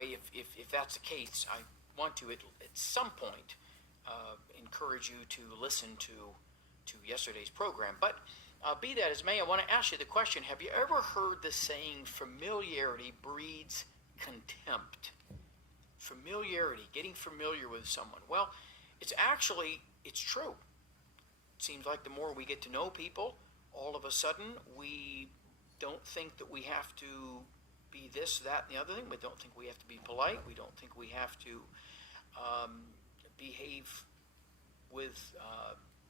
If that's the case, I want to at some point encourage you to listen to yesterday's program. But be that as may, I want to ask you the question: have you ever heard the saying, "Familiarity breeds contempt"? Familiarity, getting familiar with someone. Well, it's true. It seems like the more we get to know people, all of a sudden we don't think that we have to be this, that, and the other thing. We don't think we have to be polite. We don't think we have to behave with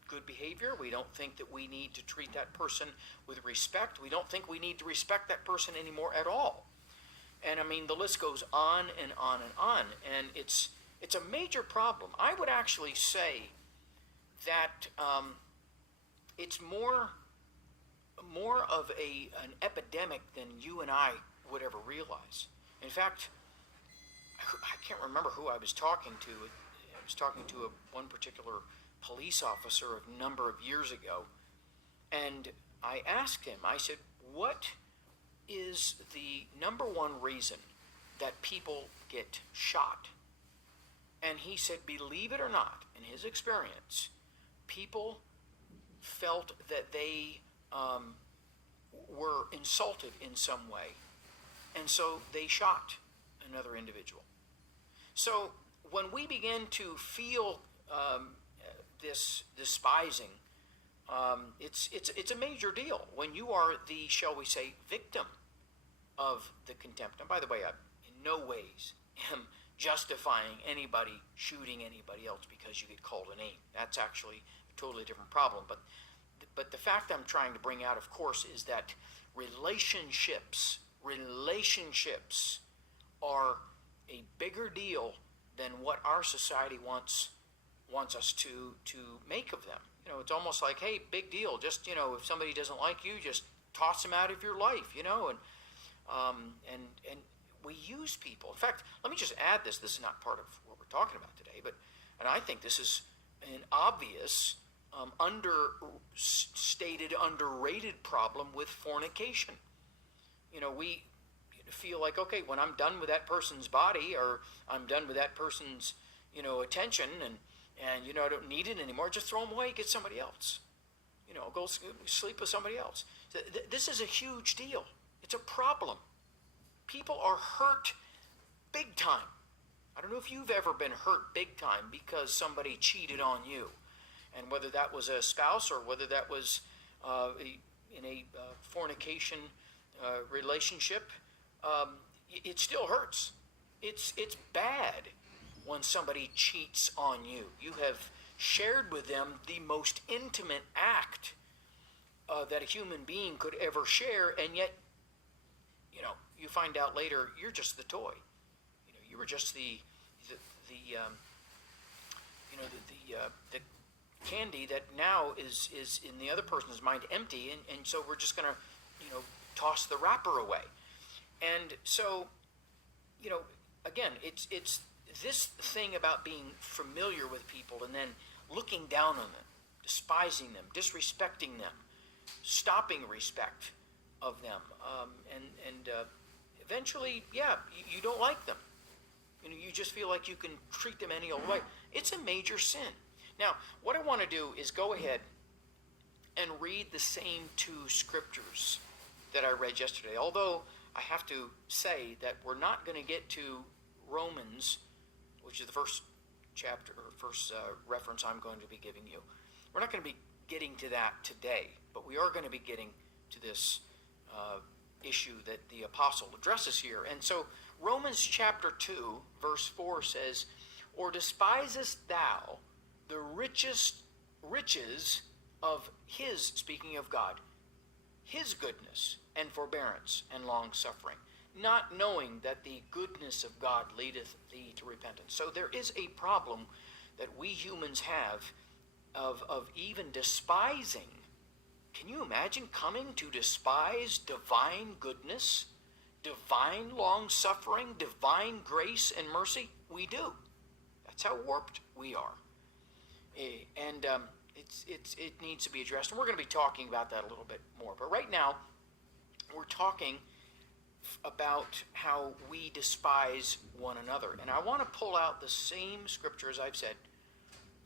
good behavior. We don't think that we need to treat that person with respect. We don't think we need to respect that person anymore at all. And I mean, the list goes on and on and on. And it's a major problem. I would actually say that it's more of an epidemic than you and I would ever realize. In fact, I can't remember who I was talking to. I was talking to one particular police officer a number of years ago, and I asked him, I said, what is the number one reason that people get shot? And he said, believe it or not, in his experience, people felt that they were insulted in some way, and so they shot another individual. So when we begin to feel this despising, it's a major deal when you are the, shall we say, victim of the contempt. And by the way, I in no ways am justifying anybody shooting anybody else because you get called a name. That's actually a totally different problem. But the fact I'm trying to bring out, of course, is that relationships are a bigger deal than what our society wants us to make of them. You know, it's almost like, hey, big deal. Just, if somebody doesn't like you, just toss them out of your life, and we use people. In fact, let me just add this. This is not part of what we're talking about today, and I think this is an obvious, understated, underrated problem with fornication. We feel like, okay, when I'm done with that person's body, or I'm done with that person's, attention, and I don't need it anymore, just throw them away, get somebody else. Go sleep with somebody else. This is a huge deal. It's a problem. People are hurt big time. I don't know if you've ever been hurt big time because somebody cheated on you. And whether that was a spouse or whether that was in a fornication relationship, it still hurts. It's bad when somebody cheats on you. You have shared with them the most intimate act that a human being could ever share, and yet, you find out later you're just the toy. You were just the candy that now is in the other person's mind empty, and so we're just going to, toss the wrapper away. And so, again, it's this thing about being familiar with people and then looking down on them, despising them, disrespecting them, stopping respect of them, and eventually, you don't like them. You just feel like you can treat them any old way. It's a major sin. Now, what I want to do is go ahead and read the same two scriptures that I read yesterday, although I have to say that we're not going to get to Romans, which is the first chapter, or first reference I'm going to be giving you. We're not going to be getting to that today, but we are going to be getting to this issue that the apostle addresses here. And so Romans chapter 2, verse 4 says, "Or despisest thou the riches of his," speaking of God, "his goodness and forbearance and long suffering, not knowing that the goodness of God leadeth thee to repentance." So there is a problem that we humans have of even despising. Can you imagine coming to despise divine goodness, divine long suffering, divine grace and mercy? We do. That's how warped we are. And it needs to be addressed. And we're going to be talking about that a little bit more. But right now, we're talking about how we despise one another. And I want to pull out the same scripture, as I've said,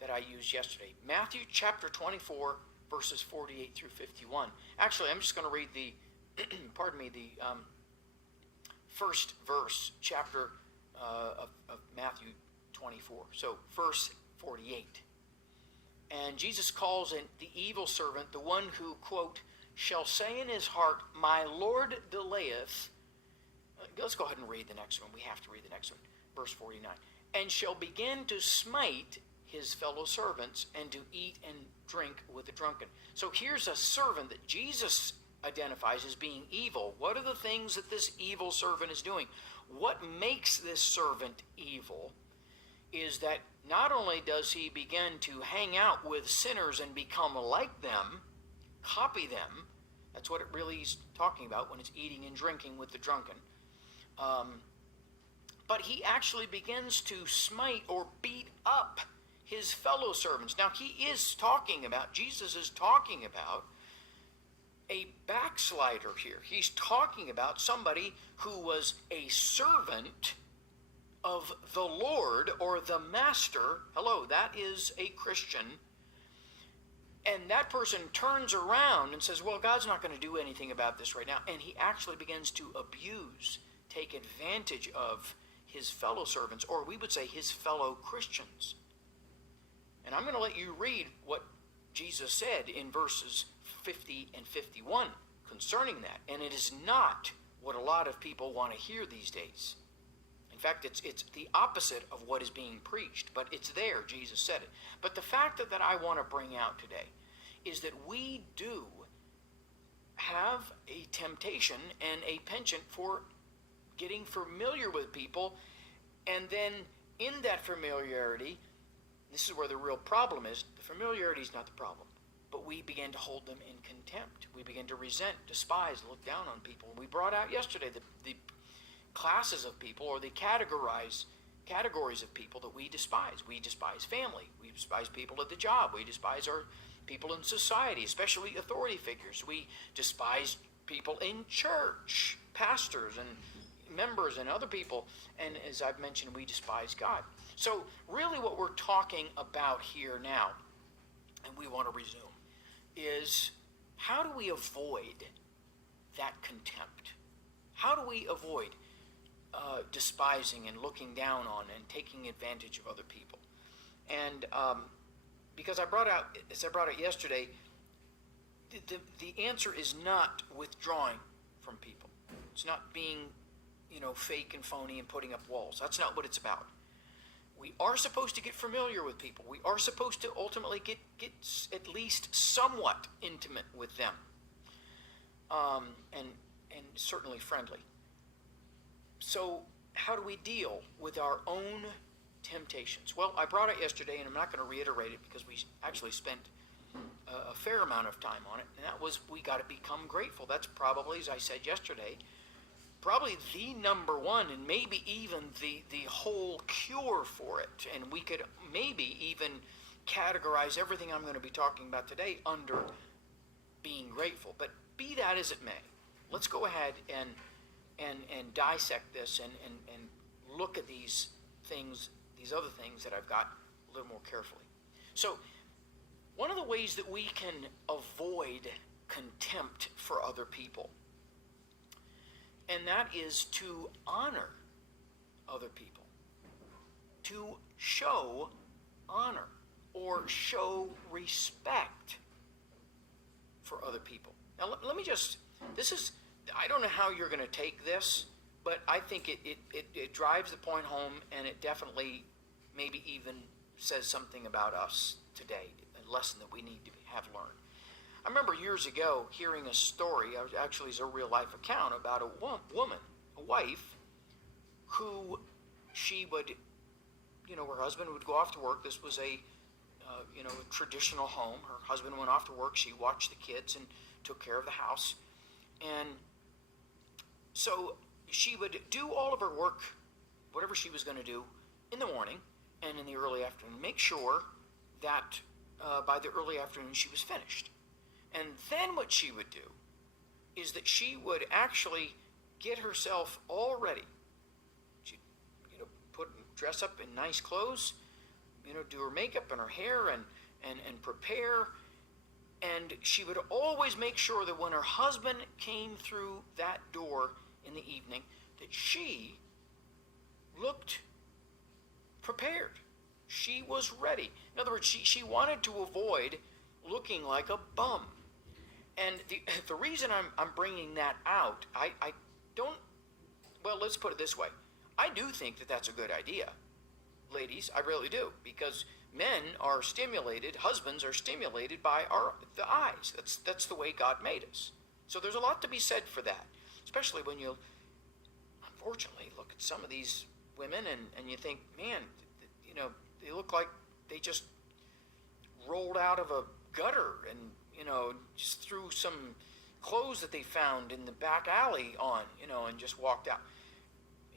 that I used yesterday. Matthew chapter 24, verses 48 through 51. Actually, I'm just going to read the, the first verse, chapter of Matthew 24. So, verse 48. And Jesus calls in the evil servant, the one who, quote, shall say in his heart, my Lord delayeth. Let's go ahead and read the next one. We have to read the next one. Verse 49. And shall begin to smite his fellow servants and to eat and drink with the drunken. So here's a servant that Jesus identifies as being evil. What are the things that this evil servant is doing? What makes this servant evil is that not only does he begin to hang out with sinners and become like them, copy them, that's what it really is talking about when it's eating and drinking with the drunken, but he actually begins to smite or beat up his fellow servants. Now Jesus is talking about a backslider here. He's talking about somebody who was a servant of the Lord or the Master. Hello, that is a Christian. And that person turns around and says, well, God's not going to do anything about this right now. And he actually begins to abuse, take advantage of his fellow servants, or we would say his fellow Christians. And I'm going to let you read what Jesus said in verses 50 and 51 concerning that. And it is not what a lot of people want to hear these days. In fact, it's the opposite of what is being preached, but it's there. Jesus said it. But the fact that I want to bring out today is that we do have a temptation and a penchant for getting familiar with people, and then in that familiarity, this is where the real problem is. The familiarity is not the problem, but we begin to hold them in contempt. We begin to resent, despise, look down on people. We brought out yesterday the classes of people, or the categories of people that we despise. We despise family. We despise people at the job. We despise our people in society, especially authority figures. We despise people in church, pastors and members and other people. And as I've mentioned, we despise God. So really what we're talking about here now, and we want to resume, is how do we avoid that contempt? How do we avoid despising and looking down on and taking advantage of other people? And because as I brought out yesterday, the answer is not withdrawing from people. It's not being, fake and phony and putting up walls. That's not what it's about. We are supposed to get familiar with people. We are supposed to ultimately get at least somewhat intimate with them, and certainly friendly. So how do we deal with our own temptations? Well, I brought it yesterday, and I'm not going to reiterate it because we actually spent a fair amount of time on it, and that was we got to become grateful. That's probably, as I said yesterday, probably the number one, and maybe even the whole cure for it. And we could maybe even categorize everything I'm going to be talking about today under being grateful. But be that as it may, let's go ahead and dissect this and look at these things, these other things that I've got a little more carefully. So one of the ways that we can avoid contempt for other people, and that is to honor other people, to show honor or show respect for other people. Now, let me just, I don't know how you're going to take this, but I think it drives the point home, and it definitely maybe even says something about us today, a lesson that we need to have learned. I remember years ago hearing a story, actually it's a real life account, about a woman, a wife, who she would, her husband would go off to work. This was a traditional home. Her husband went off to work. She watched the kids and took care of the house. And so she would do all of her work, whatever she was going to do, in the morning and in the early afternoon. Make sure that by the early afternoon she was finished. And then what she would do is that she would actually get herself all ready. She'd, dress up in nice clothes, do her makeup and her hair and prepare. And she would always make sure that when her husband came through that door in the evening, that she looked prepared. She was ready. In other words, she wanted to avoid looking like a bum. And the reason I'm bringing that out, I don't, well, let's put it this way. I do think that that's a good idea. Ladies, I really do. Because men are stimulated, husbands are stimulated by the eyes. That's the way God made us. So there's a lot to be said for that. Especially when you, unfortunately, look at some of these women and you think, man, they look like they just rolled out of a gutter and, just threw some clothes that they found in the back alley on, and just walked out.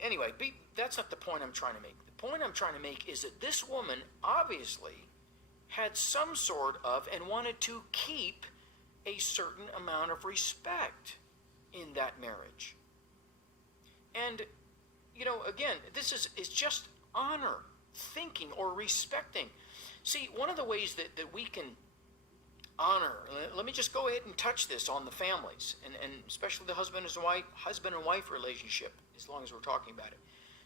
Anyway, that's not the point I'm trying to make. The point I'm trying to make is that this woman obviously had some sort of and wanted to keep a certain amount of respect in that marriage. And, again, this is just honor, thinking, or respecting. See, one of the ways that we can honor, let me just go ahead and touch this on the families, and especially the husband and wife relationship, as long as we're talking about it.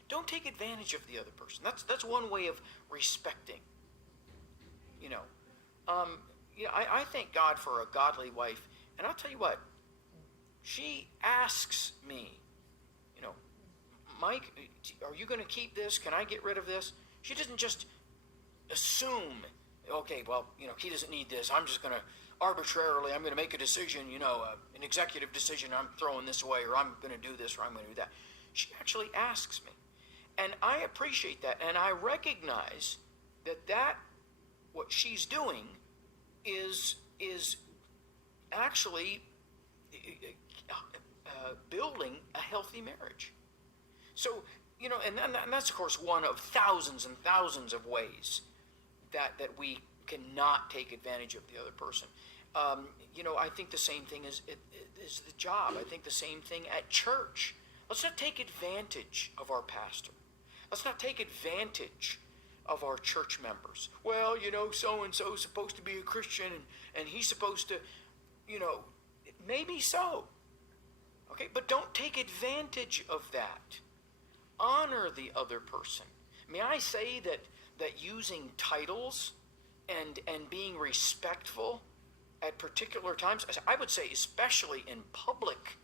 Don't take advantage of the other person. That's one way of respecting. I thank God for a godly wife, and I'll tell you what, she asks me, Mike, are you going to keep this? Can I get rid of this? She doesn't just assume, okay, well, he doesn't need this. I'm just going to arbitrarily, I'm going to make a decision, an executive decision. I'm throwing this away, or I'm going to do this, or I'm going to do that. She actually asks me. And I appreciate that. And I recognize that what she's doing is actually building a healthy marriage. So, and that's, of course, one of thousands and thousands of ways that we cannot take advantage of the other person. I think the same thing is the job. I think the same thing at church. Let's not take advantage of our pastor. Let's not take advantage of our church members. Well, so-and-so is supposed to be a Christian and he's supposed to, maybe so. Okay, but don't take advantage of that. Honor the other person. May I say that using titles and being respectful at particular times, I would say especially in public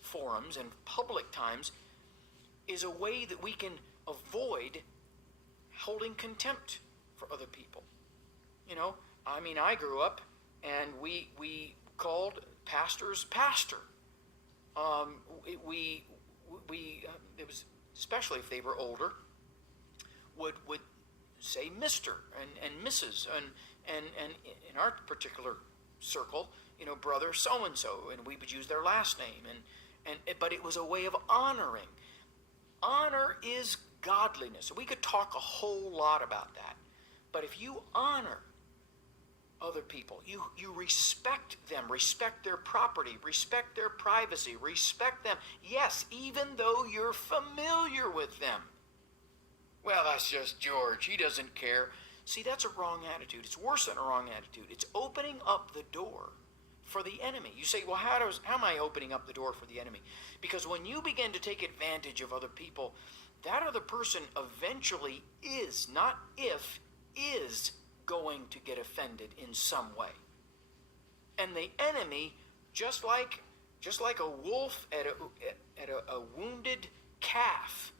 forums and public times, is a way that we can avoid holding contempt for other people. I grew up and we called pastors pastor. It was, especially if they were older, would say Mr. and Mrs. and in our particular circle, brother so-and-so, and we would use their last name, but it was a way of honoring. Honor is godliness. We could talk a whole lot about that. But if you honor other people, you respect them, respect their property, respect their privacy, respect them. Yes, even though you're familiar with them. Well, that's just George. He doesn't care. See, that's a wrong attitude. It's worse than a wrong attitude. It's opening up the door for the enemy. You say, well, how am I opening up the door for the enemy? Because when you begin to take advantage of other people, that other person eventually is, not if, is going to get offended in some way. And the enemy, just like a wolf at a wounded calf,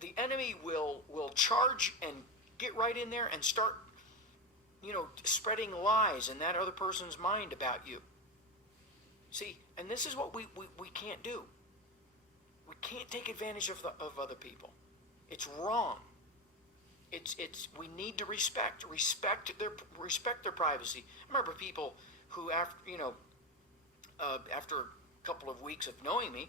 the enemy will charge and get right in there and start, spreading lies in that other person's mind about you. See, and this is what we can't do. We can't take advantage of other people. It's wrong. We need to respect their privacy. I remember people who after a couple of weeks of knowing me,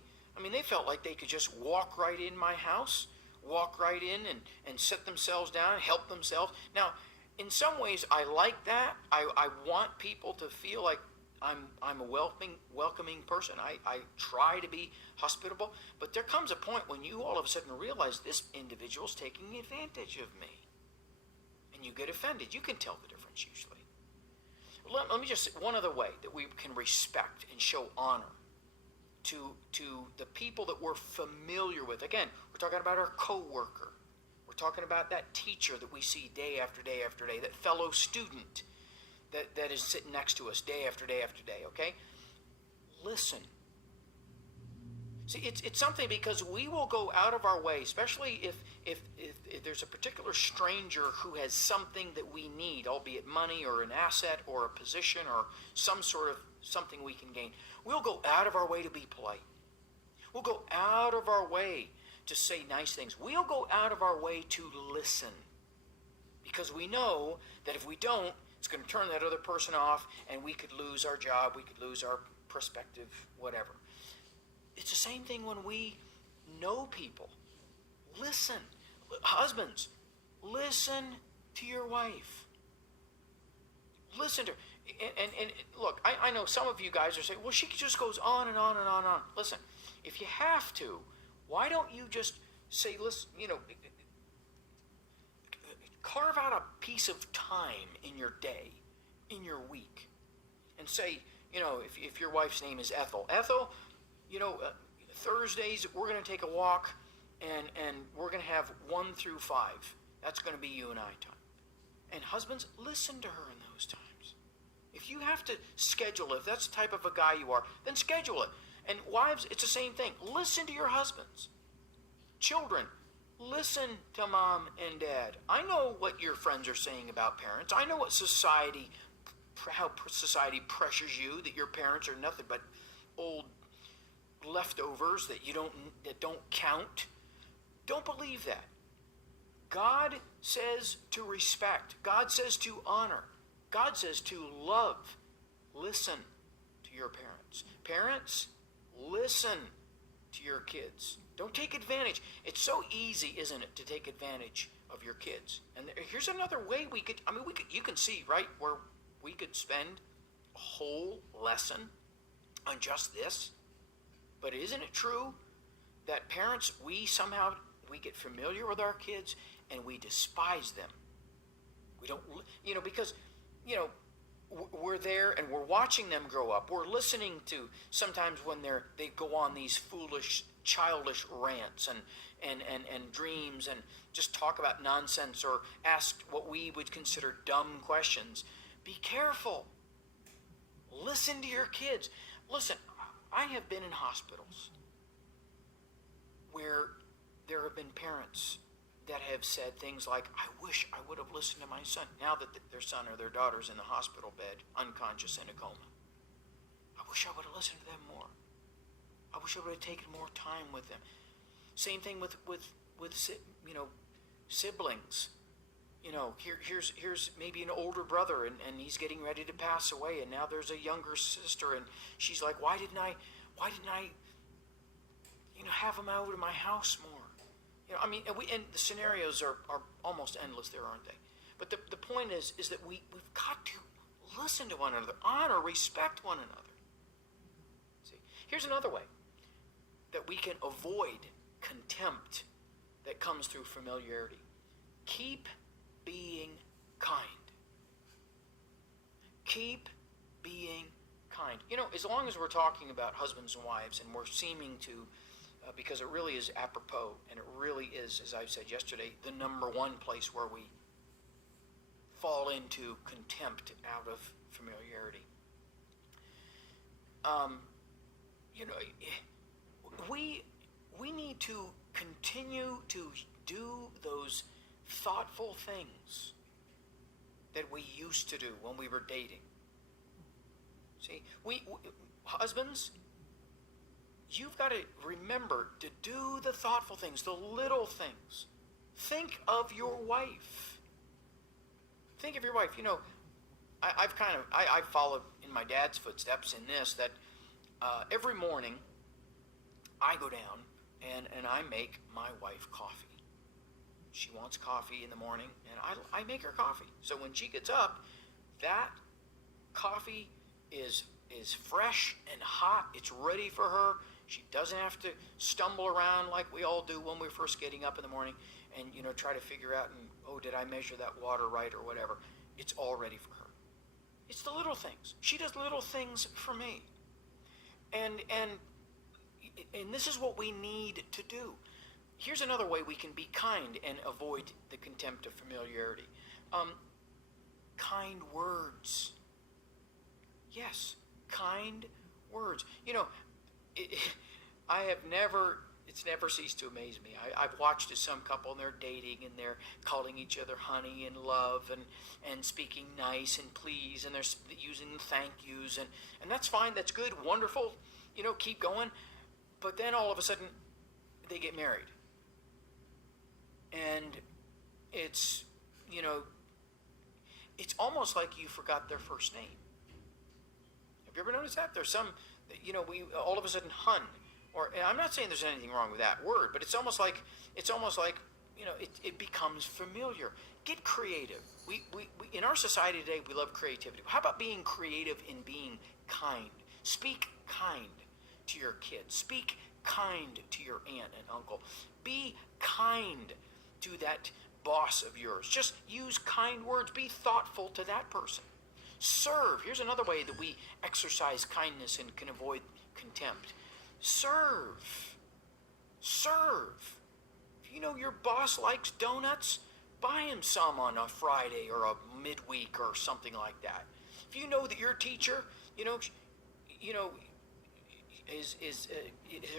they felt like they could just walk right in my house, walk right in and sit themselves down, help themselves. Now, in some ways, I like that. I want people to feel like I'm a welcoming person. I try to be hospitable, but there comes a point when you all of a sudden realize this individual's taking advantage of me, and you get offended. You can tell the difference usually. Let me just say one other way that we can respect and show honor to the people that we're familiar with. Again, we're talking about our coworker. We're talking about that teacher that we see day after day after day, that fellow student that is sitting next to us day after day after day, okay? Listen. See, it's something because we will go out of our way, especially if there's a particular stranger who has something that we need, albeit money or an asset or a position or some sort of something we can gain. We'll go out of our way to be polite. We'll go out of our way to say nice things. We'll go out of our way to listen, because we know that if we don't, it's going to turn that other person off, and we could lose our job, we could lose our perspective, whatever. It's the same thing when we know people. Listen. Husbands, listen to your wife. Listen to her. And look, I know some of you guys are saying, well, she just goes on and on and on and on. Listen, if you have to, why don't you just say, listen, carve out a piece of time in your day, in your week, and say, if your wife's name is Ethel, Thursdays we're going to take a walk, and we're going to have 1 through 5. That's going to be you and I time. And husbands, listen to her in those times. If you have to schedule it, if that's the type of a guy you are, then schedule it. And wives, it's the same thing. Listen to your husbands. Children, listen to mom and dad. I know what your friends are saying about parents. I know what how society pressures you, that your parents are nothing but old leftovers that don't count. Don't believe that. God says to respect. God says to honor. God says to love. Listen to your parents. Parents, listen to your kids. Don't take advantage. It's so easy, isn't it, to take advantage of your kids. And here's another way you can see, right, where we could spend a whole lesson on just this. But isn't it true that parents, we get familiar with our kids and we despise them? We don't, because, we're there and we're watching them grow up. We're listening to sometimes when they go on these foolish, childish rants and dreams and just talk about nonsense or ask what we would consider dumb questions. Be careful. Listen to your kids. Listen, I have been in hospitals where there have been parents that have said things like, I wish I would have listened to my son, now that their son or their daughter's in the hospital bed, unconscious in a coma. I wish I would have listened to them more. I wish I would have taken more time with them. Same thing with siblings. Here's maybe an older brother and he's getting ready to pass away, and now there's a younger sister, and she's like, why didn't I have him over to my house more? And the scenarios are almost endless there, aren't they? But the point is that we've got to listen to one another, honor, respect one another. See, here's another way that we can avoid contempt that comes through familiarity. Keep being kind. Keep being kind. As long as we're talking about husbands and wives, and we're seeming to, because it really is apropos, and it really is, as I said yesterday, the number one place where we fall into contempt out of familiarity. We need to continue to do those thoughtful things that we used to do when we were dating. See, we husbands, you've got to remember to do the thoughtful things, the little things. Think of your wife. Think of your wife. I've followed in my dad's footsteps in this, that every morning I go down and I make my wife coffee. She wants coffee in the morning, and I make her coffee. So when she gets up, that coffee is is fresh and hot. It's ready for her. She doesn't have to stumble around like we all do when we're first getting up in the morning and, try to figure out, did I measure that water right or whatever. It's all ready for her. It's the little things. She does little things for me. And this is what we need to do. Here's another way we can be kind and avoid the contempt of familiarity. Kind words. Yes, kind words. It's never ceased to amaze me. I've watched as some couple, and they're dating, and they're calling each other honey and love, and speaking nice and please, and they're using thank yous, and that's fine, that's good, wonderful, keep going. But then all of a sudden, they get married. And it's almost like you forgot their first name. Have you ever noticed that? There's some, we all of a sudden hun. And I'm not saying there's anything wrong with that word, but it's almost like it becomes familiar. Get creative. We in our society today, we love creativity. How about being creative in being kind? Speak kind to your kids. Speak kind to your aunt and uncle. Be kind to that boss of yours. Just use kind words. Be thoughtful to that person. Serve. Here's another way that we exercise kindness and can avoid contempt. Serve. Serve. If your boss likes donuts, buy him some on a Friday or a midweek or something like that. If you know that your teacher, is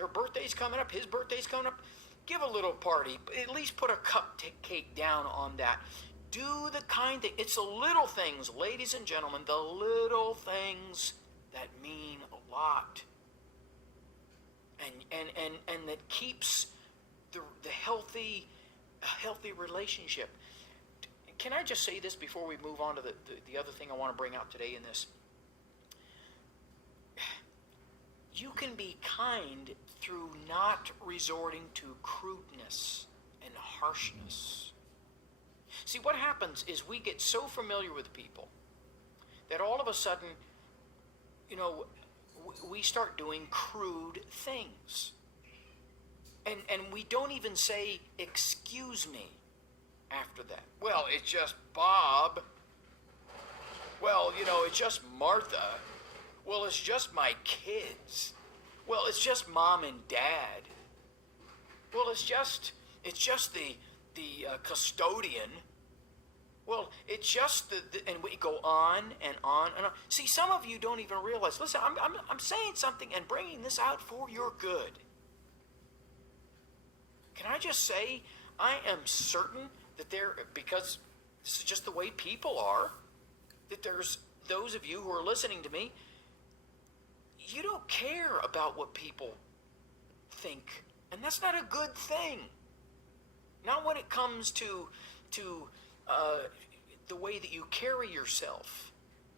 her birthday's coming up, his birthday's coming up, give a little party. At least put a cupcake down on that. Do the kind thing. It's the little things, ladies and gentlemen, the little things that mean a lot. And that keeps the healthy relationship. Can I just say this before we move on to the other thing I want to bring out today in this? You can be kind through not resorting to crudeness and harshness. See, what happens is we get so familiar with people that all of a sudden, we start doing crude things. And we don't even say, excuse me, after that. Well, it's just Bob. Well, it's just Martha. Well, it's just my kids. Well, it's just mom and dad. Well, it's just the custodian. Well, it's just and we go on and on and on. See, some of you don't even realize. Listen, I'm saying something and bringing this out for your good. Can I just say, I am certain that because this is just the way people are, that there's those of you who are listening to me, you don't care about what people think, and that's not a good thing. Not when it comes to the way that you carry yourself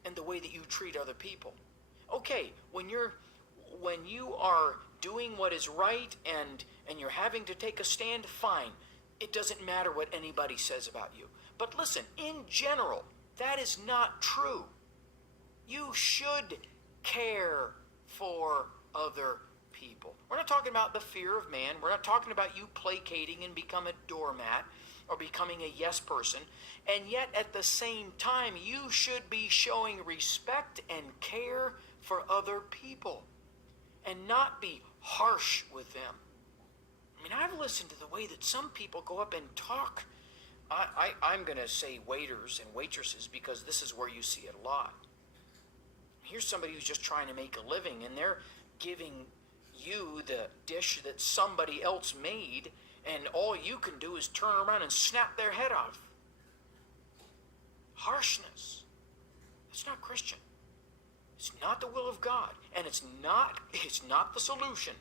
and the way that you treat other people. Okay, when you are doing what is right and you're having to take a stand, fine. It doesn't matter what anybody says about you. But listen, in general, that is not true. You should care for other people. We're not talking about the fear of man. We're not talking about you placating and become a doormat or becoming a yes person. And yet at the same time, you should be showing respect and care for other people and not be harsh with them. I mean, I've listened to the way that some people go up and talk. I'm going to say waiters and waitresses because this is where you see it a lot. Here's somebody who's just trying to make a living, and they're giving you the dish that somebody else made, and all you can do is turn around and snap their head off. Harshness. That's not Christian. It's not the will of God, and it's not the solution.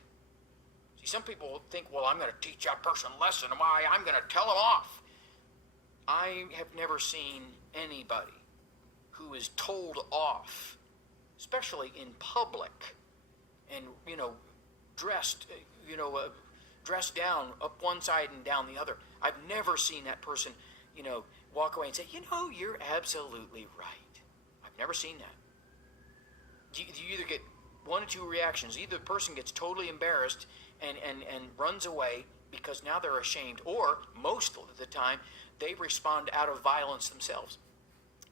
See, some people think, well, I'm going to teach that person a lesson, and why I'm going to tell them off. I have never seen anybody who is told off, especially in public, and dressed down up one side and down the other. I've never seen that person walk away and say, you're absolutely right. I've never seen that. you either get one or two reactions. Either the person gets totally embarrassed and runs away because now they're ashamed, or most of the time they respond out of violence themselves.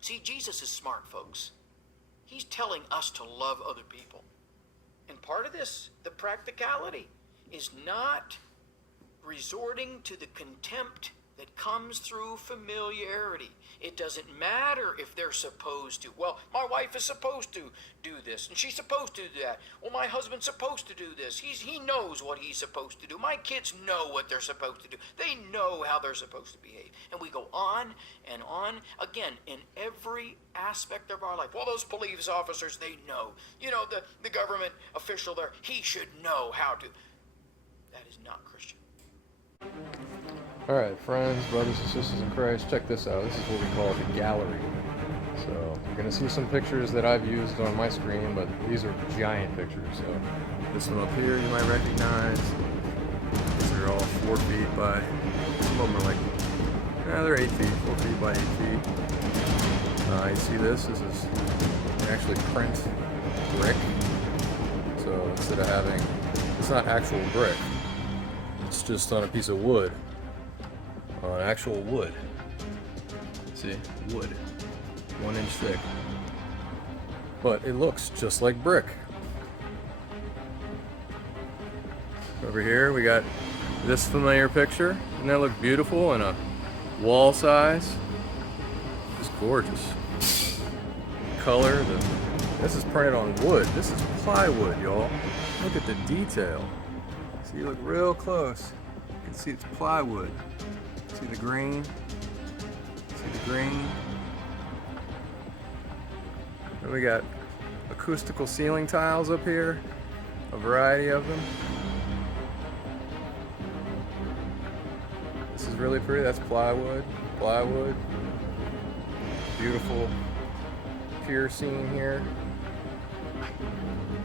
See, Jesus is smart, folks. He's telling us to love other people. And part of this, the practicality, is not resorting to the contempt that comes through familiarity. It doesn't matter if they're supposed to. Well, my wife is supposed to do this, and she's supposed to do that. Well, my husband's supposed to do this. He knows what he's supposed to do. My kids know what they're supposed to do. They know how they're supposed to behave. And we go on and on, again, in every aspect of our life. Well, those police officers, they know. You know, the government official there, he should know how to. That is not Christian. Alright, friends, brothers and sisters in Christ, check this out. This is what we call the gallery. So, you're going to see some pictures that I've used on my screen, but these are giant pictures. So, this one up here you might recognize. These are all 4 feet by, some of them are like, they're 8 feet, 4 feet by 8 feet. You see this is actually print brick. So, instead of having, it's not actual brick. It's just on a piece of wood. On actual wood. See? Wood. 1 inch thick. But it looks just like brick. Over here we got this familiar picture. Doesn't that look beautiful in a wall size? Just gorgeous. Color. This is printed on wood. This is plywood, y'all. Look at the detail. See, you look real close. You can see it's plywood. See the grain? See the grain? Then we got acoustical ceiling tiles up here. A variety of them. This is really pretty. That's plywood. Plywood. Beautiful pier scene here.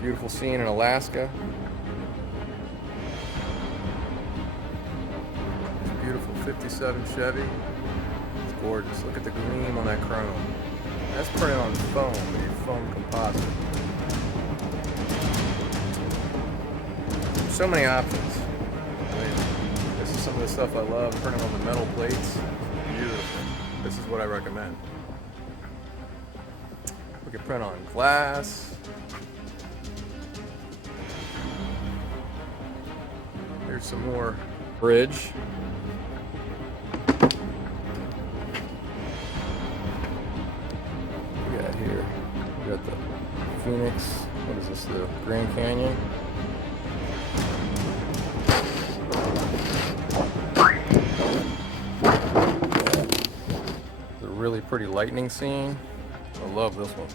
Beautiful scene in Alaska. Beautiful 57 Chevy. It's gorgeous. Look at the gleam on that chrome. That's printed on foam, foam composite. So many options. I mean, this is some of the stuff I love. Printed on the metal plates. Beautiful. This is what I recommend. We can print on glass. Here's some more bridge. Here, we got the Phoenix. What is this? The Grand Canyon. It's a really pretty lightning scene. I love this one.